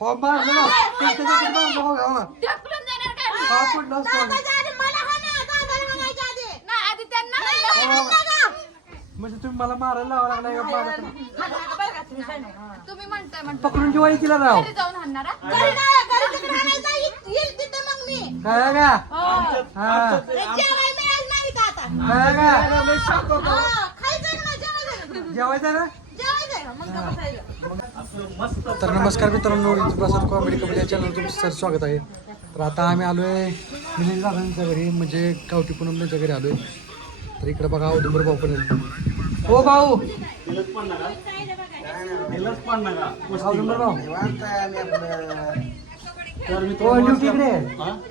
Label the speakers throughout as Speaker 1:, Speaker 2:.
Speaker 1: हो मारलं ना त्याच्या जागेत मारलं हो हो ना
Speaker 2: ढकलून देणार काय? मी?
Speaker 1: हा पडलं असतं आम्ही.
Speaker 2: नाही आधी त्यांना म्हणलं.
Speaker 1: हो. म्हणजे तुम्ही मला मारायला लावा का
Speaker 2: तुम्ही म्हणताय म्हणताय.
Speaker 1: पकडून ठेवायची तिला राव
Speaker 2: घरी जाऊन हाणणार हा?
Speaker 1: काय का?
Speaker 2: हो.
Speaker 1: हा. काय का? जेवायचं ना? तर नमस्कार मित्रांनो प्रसाद कॉमेडी कबड्डी या चॅनल तुमचं सर स्वागत आहे. तर आता आम्ही आलोय मिलिंद दादांच्या घरी म्हणजे गावठी पूनम त्यांच्या घरी आलोय. तर इकडे बघा औदुंबर भाऊ पण आहे. हो भाऊ! औदुंबर भाऊ! हो ड्युटी इकडे आहे.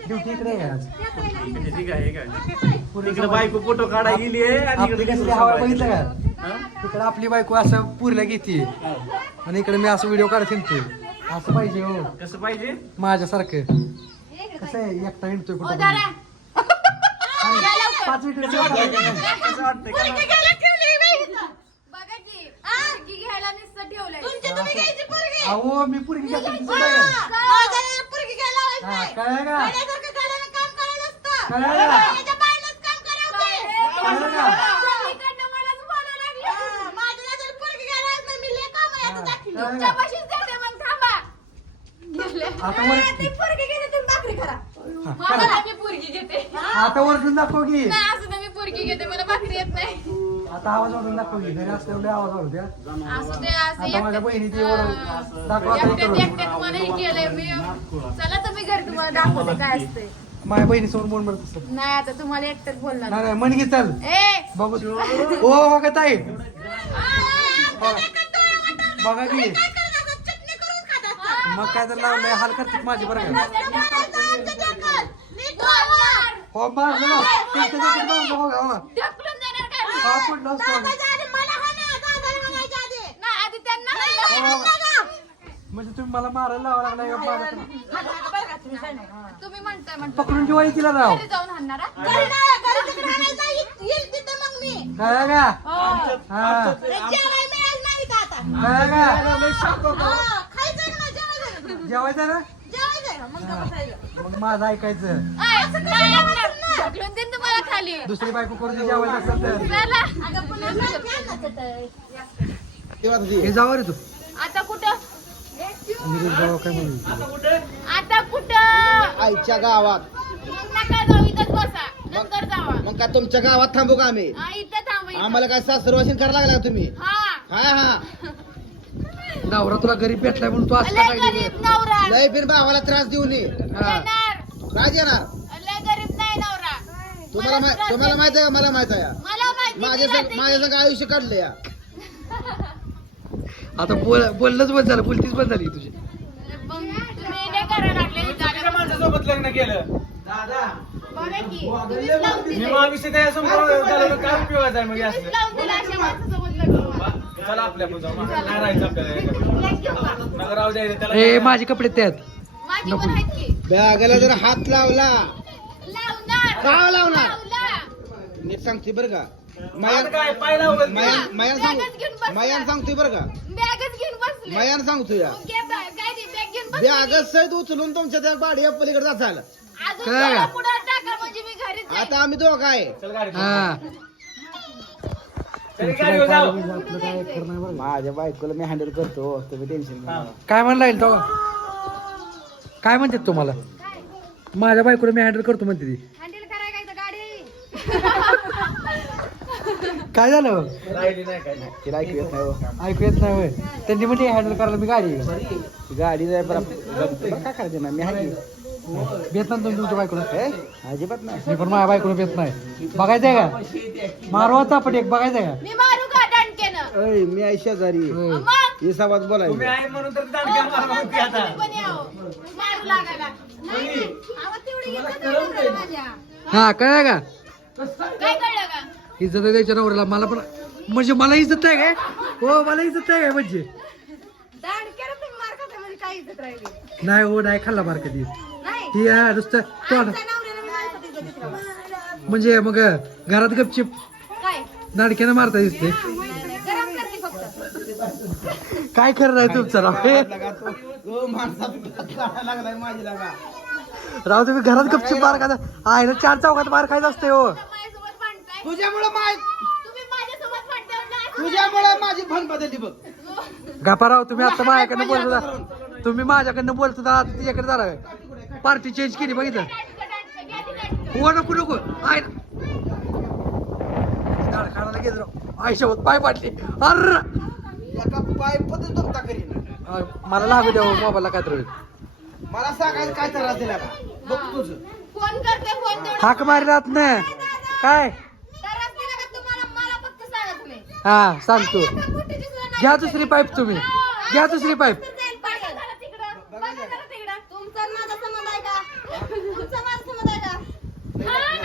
Speaker 1: ड्युटी इकडे आहे आज.
Speaker 3: ठीक आहे ठीक आहे. इकडे बायको फोटो काढायला गेली आहे आणि
Speaker 1: आपली
Speaker 3: इकडे
Speaker 1: कसली हवा बघितलं का? तिकडे आपली बायको असं पुरला घेते. आणि इकडे मी असं व्हिडिओ काढत हिंडतोय. असं पाहिजे हो.
Speaker 3: कसं पाहिजे?
Speaker 1: माझ्यासारखं. कसं आहे? एकटा हिंडतोय कुठं. पाच मिनिटं अहो मी पुरगी काय का कळलं का कळलं का
Speaker 2: सगळीकडनं मलाच बोलायला देते मग थांबा.
Speaker 1: आता वर
Speaker 2: हा, मला मी पोरगी घेते.
Speaker 1: आता वरतून दाखव की.
Speaker 2: नाही असं तर मी पोरगी घेते मला भाकरी येत नाही.
Speaker 1: आता आवाज वाढून दाखव की. घरी असल्यावर आवाज वाढू द्या.
Speaker 2: असं
Speaker 1: आता माझ्या बहिणी ते
Speaker 2: एकट्यात
Speaker 1: वर दाखवा आता
Speaker 2: एकट्यात
Speaker 1: इकडं.
Speaker 2: एकट्यात तुम्हाला हे केलंय मी चला घरी तुम्हाला दाखवते काय असते.
Speaker 1: माझ्या बहिणीसमोर बोल बरं तसं.
Speaker 2: नाही आता तुम्हाला एकट्यात बोलणार.
Speaker 1: नाही नाही घे चल.
Speaker 2: ए!
Speaker 1: बघू. हो हो का ताई? बघा की. मग काय तर लावलंय हाल करतात माझी बरं का? हो मारलं ना त्याच्या मारलं हो हो? हा पडलं असतं. हो. म्हणजे तुम्ही मला मारायला लावा लागलाय का माझ्या
Speaker 2: तुम्ही म्हणताय म्हणताय.
Speaker 1: पकडून ठेवायची तिला राव
Speaker 2: घरी जाऊन हाणणार हा?
Speaker 1: काय का?
Speaker 2: हो.
Speaker 1: हा काय का जेवायचं ना मग माझं ऐकायचं.
Speaker 2: ऐ, नाही ऐकणार. ढकलून देईन तुम्हाला खाली.
Speaker 1: दुसरी बायको करून दे जेवायचं असेल तर?
Speaker 2: चला.
Speaker 1: हे जावं रे तू.
Speaker 2: आता कुठं?
Speaker 1: काय
Speaker 2: आता कुठं?
Speaker 4: आईच्या गावात.
Speaker 2: मग नका जाऊ इथंच बसा. नंतर जावा.
Speaker 4: मग का तुमच्या गावात थांबू का आम्ही?
Speaker 2: हा, इथं थांबा इथं.
Speaker 4: आम्हाला काय सासरवाशीन करायला लागला का तुम्ही?
Speaker 2: हा.
Speaker 4: हा हा.
Speaker 1: नवरा तुला गरीब भेटलाय म्हणून तू असं
Speaker 2: लय
Speaker 1: काय
Speaker 2: गरीब नवरा.
Speaker 4: लय बिन भावाला त्रास देऊ नये.
Speaker 1: हा.
Speaker 2: येणार
Speaker 4: राज येणार
Speaker 2: लय गरीब नाही नवरा.
Speaker 4: तुम्हाला
Speaker 2: मला
Speaker 4: मा-
Speaker 2: त्रास
Speaker 4: तुम्हाला माहीत आहे का? मला माहीत आहे
Speaker 2: मला माहिती
Speaker 4: माझ्या
Speaker 2: मी
Speaker 4: संग माझ्या
Speaker 2: की.
Speaker 4: संग आयुष्य काढले या.
Speaker 1: आता बोल बोललंच बंद झालं बोलतीच बंद झाली तुझी.
Speaker 2: मग तुम्ही लय करायला लागले. इथं
Speaker 3: त्या
Speaker 2: आल्यावर.
Speaker 3: माणसासोबत लग्न केलं.
Speaker 2: बघा की. तुम्हीच लावून
Speaker 3: मी
Speaker 2: दिले.
Speaker 3: काय उपयोगाचा आहे मग हे असलं
Speaker 2: तुम्हीच लावून दिलं अशा माणसासोबत. लग्न.
Speaker 3: चला आपल्या आपण जाऊ. नाही राहायचं आपल्याला
Speaker 2: Black घेऊ का?
Speaker 3: नगर राहू द्यायचं त्याला
Speaker 1: ए माझे कपडे त्यात.
Speaker 2: माझी पण आहेत की.
Speaker 4: बॅगला जर हात लावला.
Speaker 2: लावणार.
Speaker 4: का लावणार.
Speaker 2: लावला.
Speaker 4: नीट सांगते बरं का.
Speaker 3: आता
Speaker 4: मयान
Speaker 3: काय
Speaker 2: बॅगच घेऊन
Speaker 4: सांग
Speaker 2: बसला.
Speaker 4: मयान सांगतोय बरं का.
Speaker 2: बॅगच घेऊन बसले.
Speaker 4: मयान सांगतो या.
Speaker 2: मग घे बॅग. काय ती बॅग घेऊन बसले.
Speaker 4: बॅगच सहित उचलून तुमच्या त्या गाडी पलीकडे जाचाल
Speaker 2: अजून
Speaker 1: काय?
Speaker 2: थोडं पुढं टाका म्हणजे मी घरीच जाईन.
Speaker 4: आता आम्ही दोघं आहे.
Speaker 3: चल गाडी
Speaker 1: हा
Speaker 3: चल गाडीवर जाऊ
Speaker 1: आपलं काय खरं नाही बरं का?
Speaker 4: माझ्या बायकोला मी हँडल करतो तुम्ही टेन्शन.
Speaker 1: काय म्हणला येईल तो? काय म्हणतात तुम्हाला? माझ्या बायकोला मी हँडल करतो म्हणते ती.
Speaker 2: हँडल काय तर गाडी?
Speaker 1: काय झालं?
Speaker 3: नाही.
Speaker 4: तिला ऐकू येत नाही हो.
Speaker 1: ऐकू येत नाही होय. त्यांनी म्हणते हँडल करायला मी गाडी
Speaker 4: गाडी जाय बरं बरं काय करायचं ना? मी आहे की.
Speaker 1: भेट ना तुम्ही तुमच्या बायकोला?
Speaker 4: हे? अजिबात नाही.
Speaker 1: मी पण माझ्या बायकोला भेट नाही. बघायचंय का? मारवा चापट एक बघायचंय का?
Speaker 2: मी मारू का दणकेनं?
Speaker 4: अय मी आहे शेजारी.
Speaker 2: मग?
Speaker 4: हे
Speaker 3: तुम्ही
Speaker 4: बोलायचं.
Speaker 3: आहे म्हणून तर दांडक्या मारा म्हणते आता.
Speaker 2: तुम्ही पण यावं. मारू लागायला. नाही, नाही. अहो, तेवढी इज्जत नाही. करायला माझ्या.
Speaker 1: हा कळलं का?
Speaker 2: काय कळलं का?
Speaker 1: इज्जत आहे द्यायच्या नवऱ्याला. मला पण म्हणजे मला इज्जत आहे काय हो मला इज्जत आहे काय म्हणजे?
Speaker 2: दांडक्याला तुम्ही मार खाता म्हणजे काय इज्जत राहिली?
Speaker 1: नाही हो नाही खाल्ला मार कधी. हा, नुसतं तोंड. म्हणजे मग घरात गपचिप
Speaker 2: काय?
Speaker 1: नाडक्यानं मारता दिसते.
Speaker 2: गरम करते फक्त.
Speaker 1: काय खरं आहे तुमचं राव? हे? राव तुम्ही घरात गपचूप मार खायचा. आहे ना चार चौकात मार खायचं असते हो.
Speaker 4: तुझ्यामुळे तुझ्यामुळे माझी भन बदलली बघ.
Speaker 1: गप्पा राव तुम्ही आता माझ्याकडनं बोलत होता. तुम्ही माझ्याकडनं बोलत होता आता तिच्याकडे झाला पार्टी चेंज केली बघितलं. हो नको नको. आहे काढायला गेलो आयुष्यावर पाय पाडले. अर.
Speaker 4: एका पाय करीन
Speaker 1: मला लागू द्या मोबाईलला काय तर होईल.
Speaker 4: मला सांगायचं काय त्रास दिला का बघ तुझं.
Speaker 2: फोन करते फोन तेवढं.
Speaker 1: हाक मारलात ना. काय?
Speaker 2: त्रास दिला का तुम्हाला मला फक्त सांगा तुम्ही.
Speaker 1: हा सांगतो.
Speaker 2: नाही
Speaker 1: घ्या दुसरी पाईप तुम्ही. घ्या दुसरी पाईप
Speaker 2: तर जाईल पाडलं. बघा तिकडं. बघा जरा तिकडं. तुमचा आणि माझा संबंध आहे का तुमचा माझा संबंध आहे का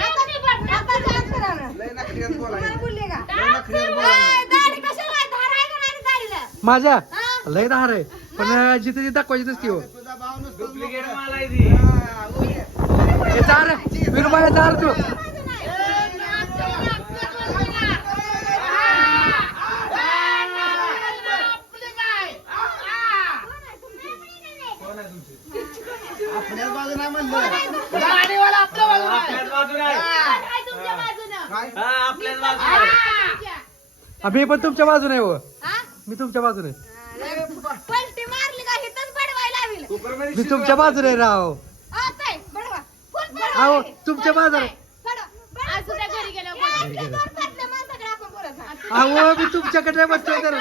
Speaker 2: आता मी बघ- आता जास्त करा ना.
Speaker 4: लय नखऱ्यात
Speaker 2: तुम्हाला
Speaker 4: बोलायचं
Speaker 2: बोलले का
Speaker 4: लय नखऱ्यात बोलायचं
Speaker 2: ए, दाढी कशाला आहे? धार आहे का नाही दाढीला?
Speaker 1: माझ्या? लय धार आहे. पण जिथे जिथे दाखवायची नसती हो.
Speaker 3: आहे ती.
Speaker 1: आम्ही पण तुमच्या बाजूने हो. मी तुमच्या बाजूने.
Speaker 2: पलटी मारली का? हिथंच बडवायला लावील.
Speaker 3: कुकरमध्ये
Speaker 1: मी तुमच्या बाजूने राव
Speaker 2: आता बडवा. फुल बडवा
Speaker 1: अहो,
Speaker 2: आहे.
Speaker 1: तुमच्या.
Speaker 2: आज उद्या घरी माणसाकडे आपण बोलत आहे.
Speaker 1: अहो मी तुमच्याकडे बसतोय तर.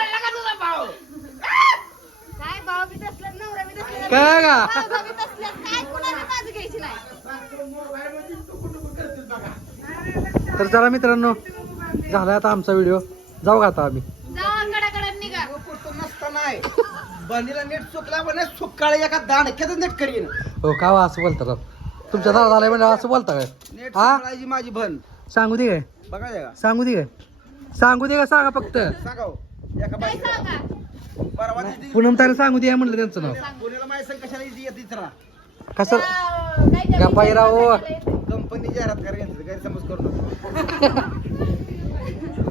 Speaker 2: काय भाव बी तसलं नवरा बी तसलं
Speaker 1: काय का?
Speaker 2: भाऊ बी तसलं काय कुणाला बाजू घ्यायची नाही.
Speaker 1: तर चला मित्रांनो झाला आता आमचा व्हिडिओ. जाऊ का आता आम्ही
Speaker 2: जावा कडाकडा निघा
Speaker 4: कुठं नसता नाही. बंदीला नीट चुकला पण सुकाळी एका दांडक्यात नीट करीन.
Speaker 1: हो का हो, असं बोलता राव तुमच्या दादा झालाय म्हणजे असं बोलता काय?
Speaker 4: नीट
Speaker 1: हा?
Speaker 4: माझी भन
Speaker 1: सांगू दे काय?
Speaker 4: बघा का?
Speaker 1: सांगू दे काय? सांगू दे का सांगा फक्त.
Speaker 4: सांगा हो. एका
Speaker 2: सांगा.
Speaker 4: परवा दिवशी
Speaker 1: पूनम तारे सांगू दे म्हणलं त्यांचं नाव.
Speaker 4: पुण्याला माहिती सांग कशाला येते येते इतरा
Speaker 1: कसं?
Speaker 2: अं, काय त्या
Speaker 1: गप्पा राव.
Speaker 4: कंपनी जाहिरात करायचं गैरसमज करू नका.